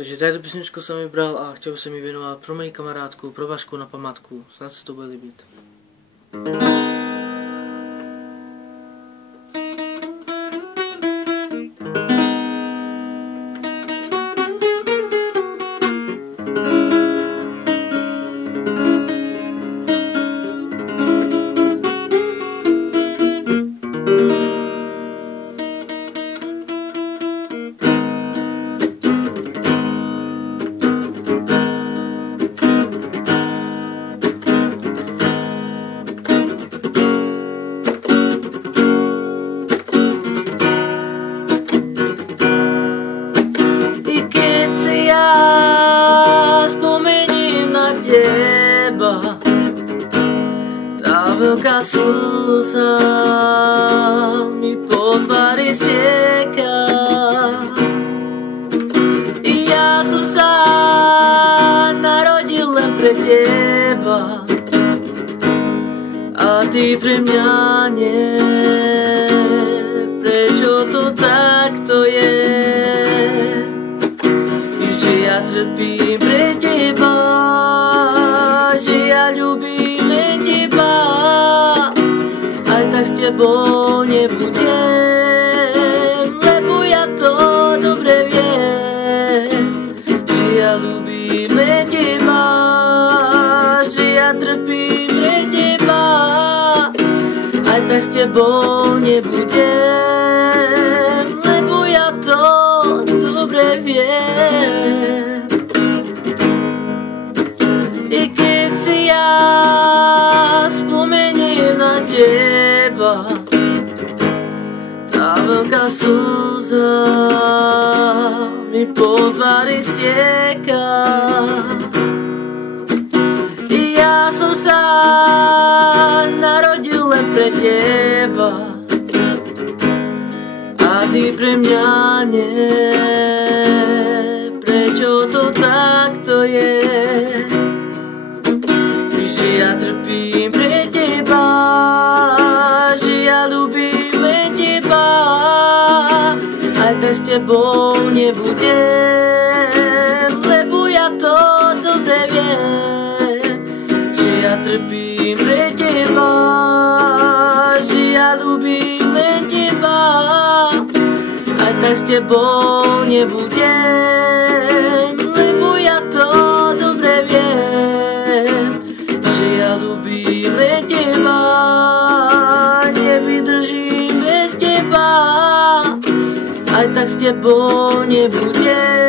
Takže táto písničku jsem vybral a chtěl jsem ji věnovat pro moji kamarádku, pro Vašku na památku. Snad se to bude líbit. Tá veľká slza mi po tvári stieká. Ja som sa narodil len pre teba a ty pre mňa nie. Prečo to takto je, že ja trpím pre teba, že ja ľúbim len teba, aj tak s tebou nebudem, lebo ja to dobre viem, že ja ľúbim len teba, že ja trpím len teba, aj tak s tebou nebudem, lebo ja to dobre viem. I keď si ja spomeniem na teba, tá veľká slza mi po tvári stieká. Ja som sa narodil len pre teba a ty pre mňa nie. Prečo to takto je, že ja trpím pre teba, že ja ľúbim len teba, aj tak s tebou nebudem, lebo ja to dobre viem, že ja trpím pre teba, že ja ľúbim len teba, aj tak s tebou nebudem, lebo ja to dobre viem, že ja ľúbim len teba, nevydržím bez teba, aj tak s tebou nebudem.